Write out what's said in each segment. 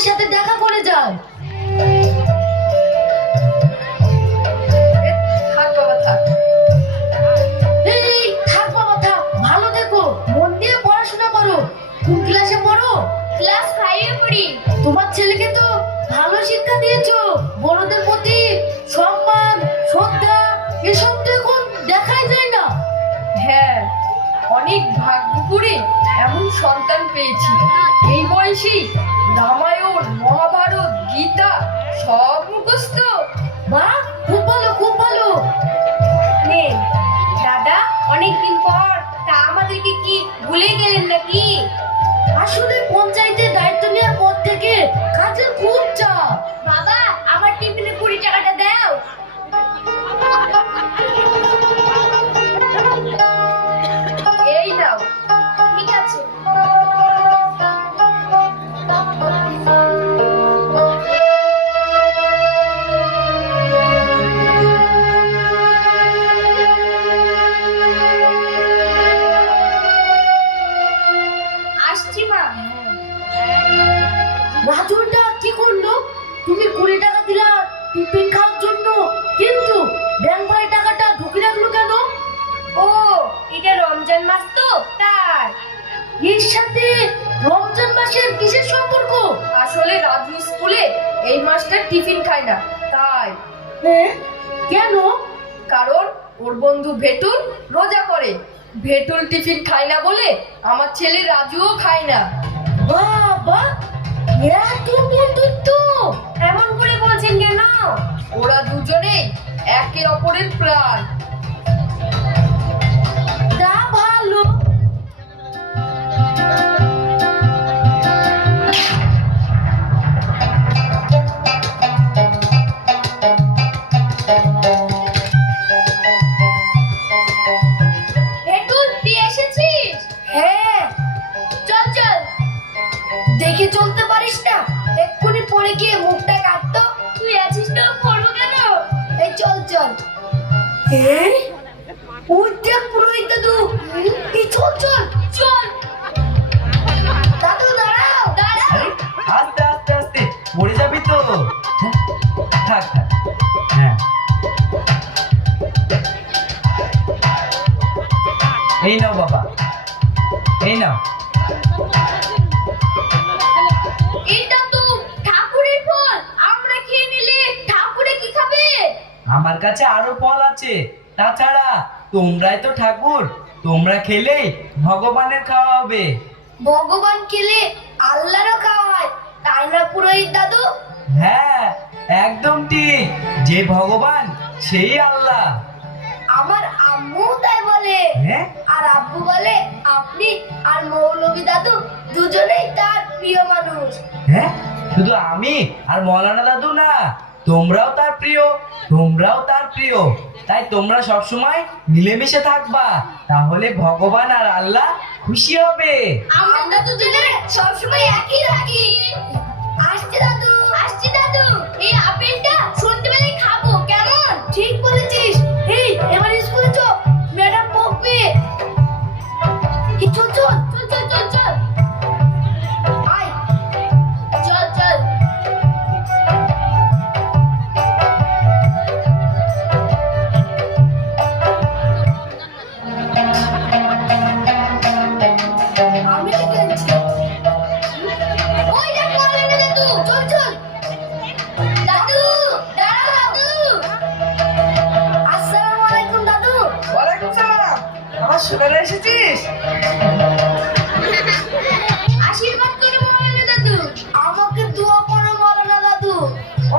আমাদের সাথে দেখা করে যাও। থাক বাবা থাক। এই থাক বাবা থাক, ভালো দেখো, মন দিয়ে পড়াশোনা করো। কোন ক্লাসে পড়ো? ক্লাস 5 এ পড়ি। তোমার ছেলেকে তো ভালো শিক্ষা দিয়েছো, বড়দের প্রতি সম্মান শ্রদ্ধা এসব তো এখন দেখাই যায় না। হ্যাঁ, অনেক ভাগ্য করে এমন সন্তান পেয়েছি। এই বয়সেই রামায়ণ মহাভারত গীতা সব মুখস্থ। বাহ, খুব ভালো খুব ভালো। নে দাদা, অনেকদিন পর তা আমাদেরকে কি ভুলে গেলেন নাকি? আসলে পঞ্চায়েতের দায়িত্ব নেওয়ার পর থেকে কাজের খুব চাপ। বাবা, আমার টিফিনে 20 টাকাটা দাও। এই নাও। ঠিক আছে। আসছি মা। রাজুটা কি করলো? তুমি 20 টাকা দিলা টিফিন খাওয়ার জন্য, কিন্তু ব্যাংক ভাই টাকাটা ঢুকে রাখলো কেন? ও, এটা রমজান মাস তো তার। এর সাথে রমজান মাসের কিসের সম্পর্ক? আসলে রাজু স্কুলে এই মাসটা টিফিন খায় না, তাই। হ্যাঁ, কেন? কারণ ওর বন্ধু ভেটুল রোজা করে। ভেটুল টিফিন খায় না বলে আমার ছেলে রাজুও খায় না। বাবা, এত বন্ধুত্ব! এমন করে বলছেন কেন? ওরা দুজনেই একে অপরের প্রাণ। তা ভালো। ভেটুল, তুই এসেছিস? হ্যাঁ, চল চল। দেখে চলতে পারিস না? এক্ষুনি পড়ে গিয়ে মুখটা কাটতো। তুই আছিস তো, পড়বো কেন? এই চল চল। এই উঠতে পুরোহিত দাদু, এই চল চল চল। দাদু, দাঁড়াও দাঁড়াও। আরে আস্তে আস্তে আস্তে পড়ে যাবি তো। হ্যাঁ, থাক থাক। হ্যাঁ, এই নাও বাবা, এই নাও। এটা তো ঠাকুরের ফল, আমরা খেয়ে নিলে ঠাকুরে কি খাবে? আমার কাছে আরো ফল আছে। তাছাড়া তোমরাই তো ঠাকুর, তোমরা খেলেই ভগবানের খাওয়া হবে। ভগবান খেলে আল্লাহরও খাওয়ায়, তাই না পুরোহিত দাদু? হ্যাঁ, একদম ঠিক। যে ভগবান সেই আল্লাহ। আমার আম্মু তাই বলে। হ্যাঁ, আর আব্বু বলে আপনি আর মৌলভী দাদু দুজনেই তার প্রিয় মানুষ। হ্যাঁ, শুধু আমি আর মৌলানা দাদু না, তোমরাও তার প্রিয়, তোমরাও তার প্রিয়। তাই তোমরা সবসময় মিলেমিশে থাকবা, তাহলে ভগবান আর আল্লাহ খুশি হবে। আমরা দুজনে সবসময় একই থাকি। আসছে দাদু। আসছি দাদু, এই আপেলটা সন্ধ্যেবেলায় খাবো, কেমন? ঠিক বলেছিস। এই এবার স্কুলে চল, ম্যাডাম বকবে। এই চল চল চল চল চল চল। আয়। চল চল। আমি গেছি। ওই দেখ মৌলানা দাদু, চল চল। দাদু, দাঁড়াও দাদু। আসসালামু আলাইকুম দাদু। ওয়ালাইকুম সালাম। আমার সোনারা এসেছিস? আশীর্বাদ করো মৌলানা দাদু। আমাকে দোয়া করো মাওলানা দাদু।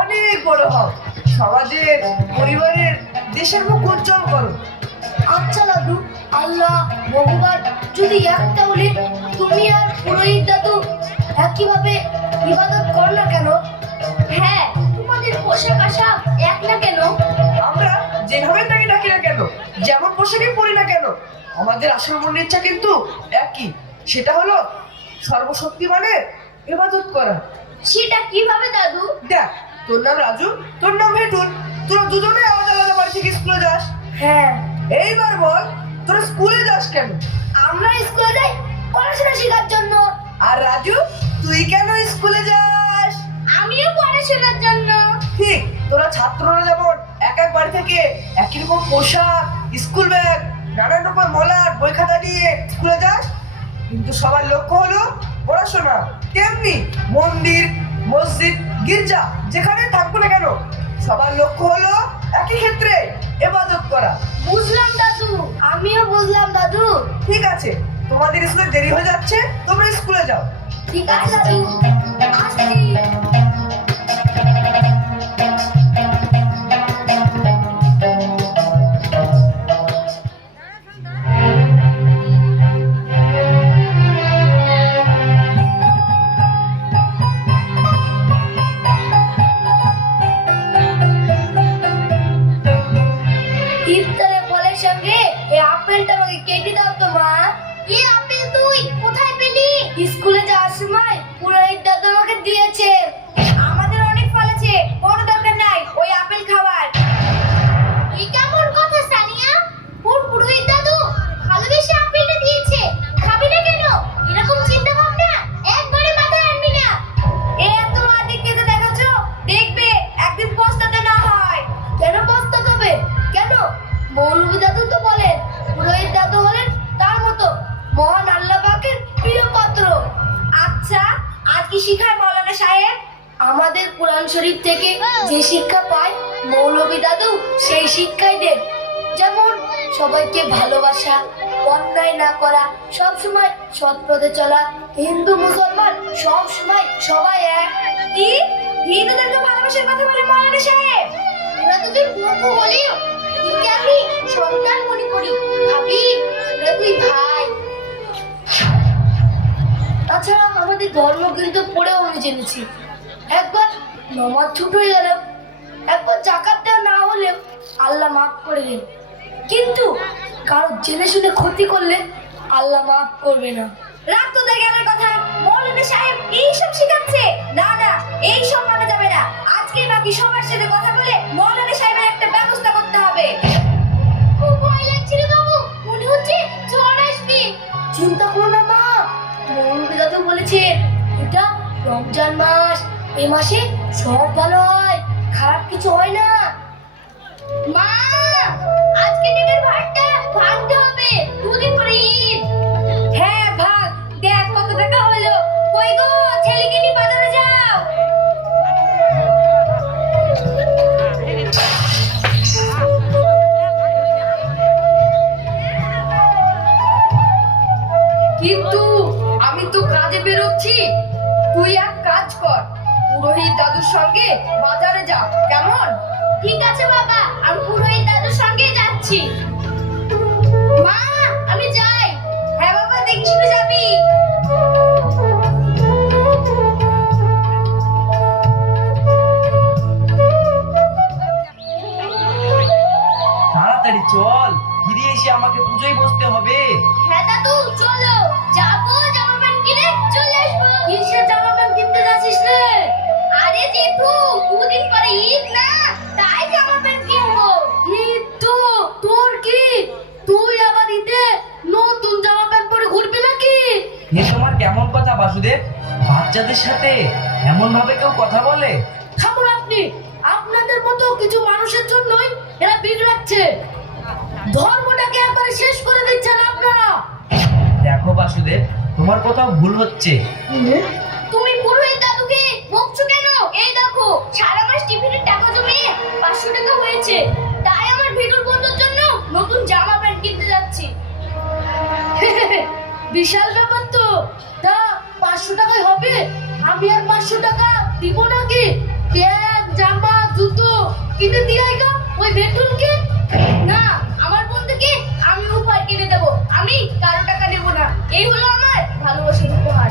অনেক বড় হও, সমাজের, পরিবারের, দেশের মুখ উজ্জ্বল করো। আচ্ছা দাদু, আল্লাহ ভগবান যদি এক, তাহলে তুমি আর পুরোহিত দাদু একইভাবে ইবাদত করো না কেন? হ্যাঁ, তোমাদের পোশাক আশাক এক না কেন? আমরা যেভাবে তাকে ডাকি না কেন, যেমন পোশাকে পরি না কেন, আমাদের আসল মনের ইচ্ছা কিন্তু একই। সেটা হলো সর্বশক্তিমানের ইবাদত করা। সেটা কিভাবে দাদু? দেখ, তোর নাম রাজু, তোর নাম ভেটুল, তোরা দুজনে আলাদা আলাদা বাড়ি থেকে স্কুলে যাস। হ্যাঁ, এইবার বল, তোরা স্কুলে যাস কেন? আমরা স্কুলে যাই পড়াশোনা শেখার জন্য। আর রাজু, তুই কেন স্কুলে যাস? আমিও পড়াশোনার জন্য। ঠিক, তোরা ছাত্ররা যেমন এক এক বাড়ি থেকে একই রকম পোশাক, স্কুল ব্যাগ, নানান রকম মলাট, বই খাতা নিয়ে স্কুলে যায়, কিন্তু সবার লক্ষ্য হলো পড়াশোনা। তেমনি মন্দির, মসজিদ, গির্জা যেখানে থাকবো না কেন, সবার লক্ষ্য হলো একই ক্ষেত্রে ইবাদত করা। বুঝলাম দাদু, আমিও বুঝলাম দাদু। ঠিক আছে, তোমাদের স্কুলে দেরি হয়ে যাচ্ছে, তোমরা স্কুলে যাও। ঠিক আছে দাদু, আসছি। ইফতারের ফলের সঙ্গে এই আপেলটা আমাকে কেটে দাও তো মা। এই আপেল তুই কোথায় পেলি? স্কুলে যাওয়ার সময় পুরোহিত দাদু আমাকে দিয়েছে। আমাদের অনেক ফল আছে, কোনো দরকার নাই ওই আপেল খাওয়ার। এই কেমন কথা সানিয়া? ওর পুরোহিত দাদু ভালোবেসে আপেলটা দিয়েছে, খাবি না কেন? এরকম চিন্তা ভাবনা একবারে মাথায় আনবি না। এত আদিকে তো দেখাচ্ছো, দেখবে একদিন পস্তাতে না হয়। কেন পস্তাতে হবে? কেন? মৌলভী দাদু তো বলেন পুরোহিত দাদু হলেন তার মতো মহান আল্লাহ পাকের প্রিয় পাত্র। আচ্ছা, আজ কি শিখায় মাওলানা সাহেব? আমাদের কোরআন শরীফ থেকে যে শিক্ষা পায় মৌলভী দাদু সেই শিক্ষাই দেন। যেমন সবাইকে ভালোবাসা, অন্যায় না করা, সব সময় সৎ পথে চলা, হিন্দু মুসলমান সব সময় সবাই এক। কি হিন্দুদেরকে ভালোবাসার কথা বলে মাওলানা সাহেব? ওরা তো তুই মূর্খ হলেও তোকে আমি সন্তান মনে করি। ভাবি ওরা তুই ভাই। তাছাড়া আমাদের ধর্ম কিন্তু পড়েও আমি জেনেছি। একবার নমাজ ছুট হয়ে গেল, একবার জাকাত দেওয়া না হলেও আল্লাহ মাফ করে দেন, কিন্তু কারো জেনে শুনে ক্ষতি করলে আল্লাহ মাফ করবে না। রাখ তো গেলের কথা, মাওলানা সাহেব এইসব শিখাচ্ছে? না না, এই সব মানা যাবে না। আজকে বাকি সবার সাথে কথা বলে মাওলানা সাহেবের একটা ব্যবস্থা করতে হবে। খুব ভয় লাগছে রে বাবু, মনে হচ্ছে ঝড় আসবে। চিন্তা করো না মা, মৌলভী দাদু বলেছে এটা রমজান মাস, এই মাসে সব ভালো হয়, খারাপ কিছু হয় না। মা, আজকে টিনের ভাতটা ভাঙতে হবে, দুদিন পরে ঈদ। হ্যাঁ ভাগ, দেখ কত টাকা হলো। কই গো, ছেলেকে নিয়ে বাজারে যাও। কিন্তু আমি তো কাজে বেরোচ্ছি, তুই এক কাজ কর, পুরোহিত দাদুর সঙ্গে বাজারে যা, কেমন? ঠিক আছে বাবা, আমি পুরোহিত দাদুর সঙ্গে যাচ্ছি। মা, আমি যাই। হ্যাঁ বাবা, দেখি শুনে যাবি। তাড়াতাড়ি চল, ফিরে এসে আমাকে পুজোয় বসতে হবে। হ্যাঁ দাদু, চলো যাবো, জামা প্যান্ট কিনে চলে আসবো। কিসের জামা প্যান্ট কিনতে যাচ্ছিস রে? আরে জেঠু, দুদিন পরে ঈদ না, তাই জামা প্যান্ট কিনবো। ঈদ তো তোর কি, তুই আবার ঈদে নতুন জামা প্যান্ট পরে ঘুরবি নাকি? এ তোমার কেমন কথা বাসুদেব? বাচ্চাদের সাথে এমন ভাবে কেউ কথা বলে? থামুন আপনি, আপনাদের মতো কিছু মানুষের জন্যই এরা বিগড়াচ্ছে, ধর্মটাকে একবারে শেষ করে দিচ্ছেন আপনারা। দেখো বাসুদেব, তোমার কোথাও ভুল হচ্ছে। তুমি পুরোহিত দাদুকে বকছো কেন? এই দেখো, সারা মাস টিফিনের টাকা জমিয়ে 500 টাকা হয়েছে, তাই আমার ভিটুর বন্ধুর জন্য নতুন জামা প্যান্ট কিনতে যাচ্ছি। বিশাল ব্যাপার তো। তা 500 টাকায় হবে? আমি আর 500 টাকা দিব নাকি? প্যান্ট, জামা, জুতো কিনে দিয়াই গা ওই বেটুলকে। না, আমার বন্ধুকে আমি উপহার কিনে দেবো, আমি কারো টাকা নেব না। এই হলো আমার ভালোবাসার উপহার।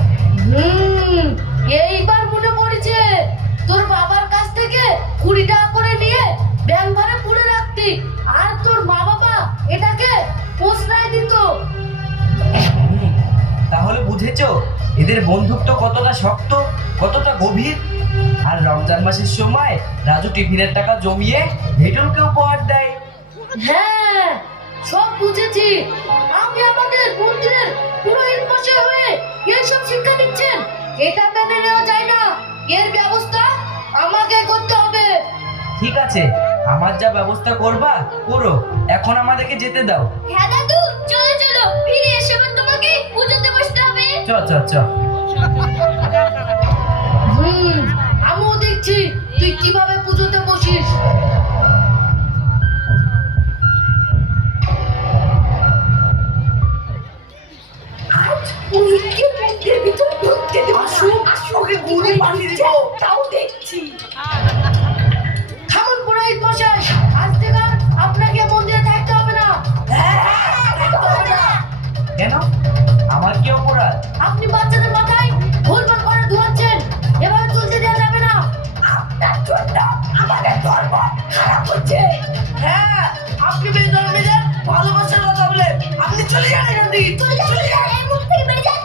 এইবার মনে পড়েছে, তোর বাবার কাছ থেকে 20 টাকা করে নিয়ে ব্যাংক ভরে পুরে রাখতি, আর তোর মা বাবা এটাকে পোষনায় দিত। তাহলে বুঝেছো এদের বন্ধুত্ব কতটা শক্ত, কতটা গভীর। আর রমজান মাসের সময় রাজু টিফিনের টাকা জমিয়ে ভেটুলকে উপহার দেয়। হ্যাঁ, সব বুঝেছি। আমি আমাদের মন্দিরের পুরোহিত মশাই হয়ে এসব শিক্ষা দিচ্ছেন, এটা মেনে নেওয়া যায় না। এর ব্যবস্থা আছে, আমার যা ব্যবস্থা করবা করো, এখন আমাদেরকে যেতে দাও। হ্যাঁ দাদু, চলো চলো, ফিরে এসে আবার তোমাকে পুজোতে বসতে হবে। চ চ চ। আমিও দেখছি তুই কিভাবে পুজোতে বসিস। আজ পুরীকে মন্দিরের ভিতরে ঢুকতে দেব। ওকে গুলি পাঠিয়ে দিব। তাও দেখছি। থামুন পুরোহিত মশাই, আজ থেকে আর আপনাকে মন্দিরে থাকতে হবে না। থাকতে হবে না। কেন, আমার কি অপরাধ? আপনি বাচ্চাদের মাথায় ভুলভাল করে ধোয়াচ্ছেন, এভাবে চলতে দেওয়া যাবে না। আপনার জন্য আমাদের ধর্ম খারাপ হচ্ছে। হ্যাঁ, আপনি বেশ ধর্মীদের ভালোবাসার কথা বলে আপনি চলে যান এখান থেকে। চলে যান, এই মুখ থেকে বেরিয়ে যান।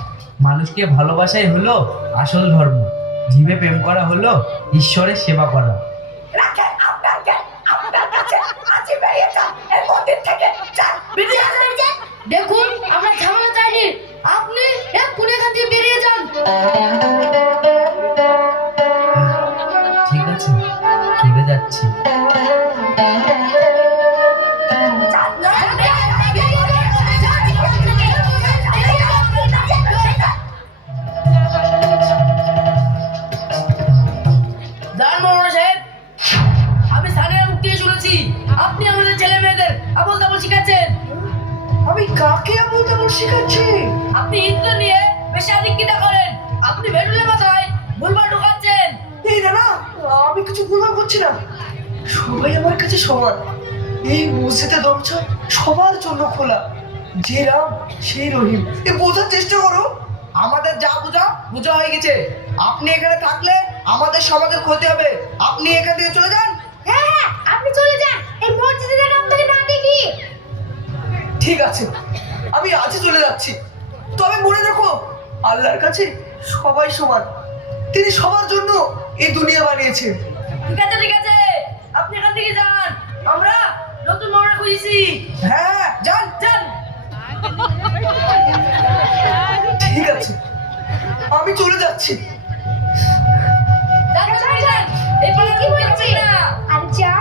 মানুষকে ভালোবাসাই হলো আসল ধর্ম, জীবে প্রেম করা হলো ঈশ্বরের সেবা করা। রাখেন আপনার জ্ঞান আপনার কাছে, আজই বেরিয়ে যান এই মন্দির থেকে। যান, বেরিয়ে যান। দেখুন, আমরা ঝামেলা চাইনি, আপনি এক্ষুনি এখান থেকে বেরিয়ে যান। ঠিক আছে, চলে যাচ্ছি। আমি স্থানীয় মুখ থেকে শুনেছি আপনি আমাদের ছেলে মেয়েদের আবল তাবল শিখাচ্ছেন। আমি কাকে আবল তাবল শেখাচ্ছি? আপনি হিন্দু নিয়ে বেশি আধিক্যতা করেন, আপনি ভেটুলে মাথায় ভুলভাল ঢোকাচ্ছেন। এই না না, আমি কিছু ভুলভাল করছি না। সবাই আমার কাছে সমান। এই মসজিদের দরজা সবার জন্য খোলা। যে রাম সেই রহিম। এ বোঝার চেষ্টা করো। আমাদের যা বোঝা হয়ে গেছে। আপনি এখানে থাকলে আমাদের সমাজের ক্ষতি হবে। আপনি এখান থেকে চলে যান। হ্যাঁ হ্যাঁ, আপনি চলে যান, এই মসজিদের নাম থেকে না দেখি। ঠিক আছে, আমি আজই চলে যাচ্ছি। তবে মনে রাখো, আল্লাহর কাছে সবাই সমান। তিনি সবার জন্য এই দুনিয়া বানিয়েছেন। ঠিক আছে ঠিক আছে, আপনি এখান থেকে যান, আমরা নতুন মামলা খুঁজেছি। হ্যাঁ, যান যান। ঠিক আছে, আমি চলে যাচ্ছি। যান, যান, যান। এই পাড়ার কি লোক বলছি? যাবে না। আর যা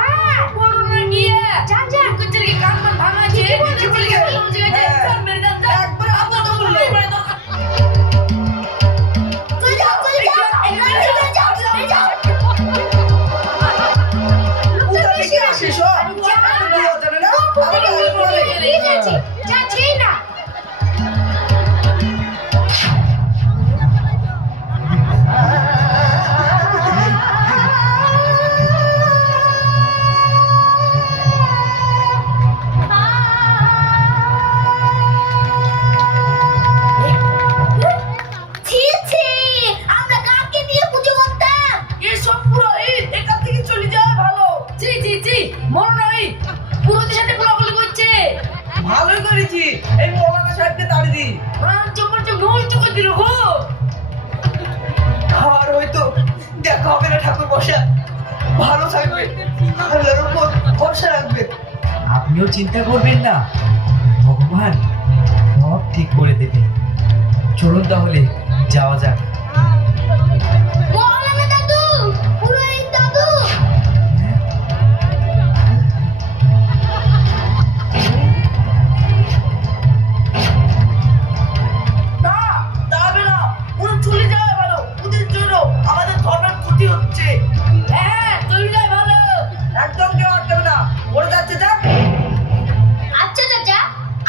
বড়রা গিয়ে যান যান। লোকের ছেলেকে কান মান ভাঙাচ্ছে, কি বলছি? ছেলেকে ভালো শিখাচ্ছে। হ্যাঁ। যান, মেরে যান, যান। একবার আবল তাবল আপনার বললো। এবারে দরকার। চলে যাও, চলে যাও, চলে যাও, চলে যাও। কোথা থেকে আসিস সব? যা। কেউ জানে না? কোথা থেকে বেরিয়ে যাচ্ছি? যাচ্ছেই না। ছি, ছি, আমরা কাকে দিয়ে পুজো করতাম? এসব পুরোহিত এখান থেকে চলে যাওয়া ভালো। জি জি জি, মনে নয় পুরোহিতের সাথে কোলাকুলি করছে। ভালোই করেছি, এই মৌলানা সাহেবকে তাড়ি দি। চম্পর নষ্ট করে দিল গো। আর হয়তো দেখা হবে না। ঠাকুর বসা ভালো থাকবে, আল্লাহর উপর ভরসা রাখবে। আপনিও চিন্তা করবেন না, ভগবান সব ঠিক করে দেবে। চলুন তাহলে যাওয়া যাক। মৌলানা দাদু, পুরোহিত দাদু। না, দাঁড়াবে না। ওরা চলে যাওয়া ভালো। ওদের জন্য আমাদের ধর্মের ক্ষতি হচ্ছে। হ্যাঁ, চলে যায় ভালো। একদম কেউ আটকাবে না। ওরা যাচ্ছে, যাক। আচ্ছা চাচা,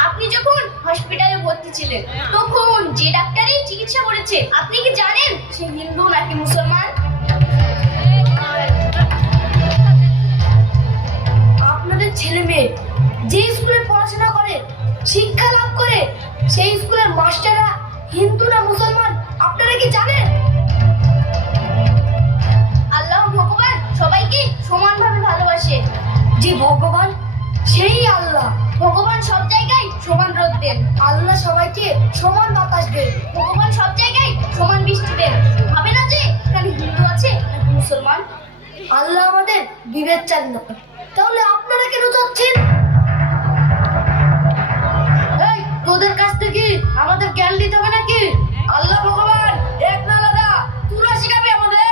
আপনি যখন হসপিটালে ভর্তি ছিলেন তখন যে ডাক্তারই চিকিৎসা করেছে আপনি কি জানেন সে হিন্দু নাকি মুসলমান? আপনাদের ছেলে মেয়ে যে স্কুলে পড়াশোনা করে, শিক্ষা লাভ করে, সেই স্কুলের মাস্টাররা হিন্দু না মুসলমান আপনারা কি জানেন? আল্লাহ ভগবান সবাইকে সমানভাবে ভালোবাসে। যে ভগবান সেই আল্লাহ। ভগবান সব জায়গায় সমান রোদ দেন। আল্লাহ সবাইকে সমান বাতাস দেয়। ভগবান সব জায়গায় সমান বৃষ্টি দেন। ভাবে না যে এখানে হিন্দু আছে নাকি মুসলমান। আল্লাহ আমাদের বিবেক চান না। তাহলে আপনারা কেন যাচ্ছেন? এই, তোদের কাছ থেকে আমাদের জ্ঞান দিতে হবে নাকি? আল্লাহ ভগবান এক না আলাদা, তোরা শিখাবি আমাদের।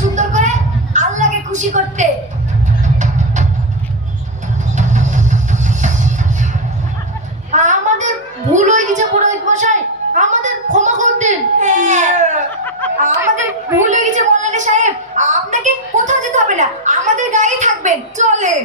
সুন্দর করে আল্লাহকে খুশি করতে। আমাদের ভুল হয়ে গেছে পুরোহিত মশাই, আমাদের ক্ষমা করে দিন। আমাদের ভুল হয়ে গেছে মৌলানা সাহেব, আপনাকে কোথাও যেতে হবে না, আমাদের গায়েই থাকবেন, চলেন।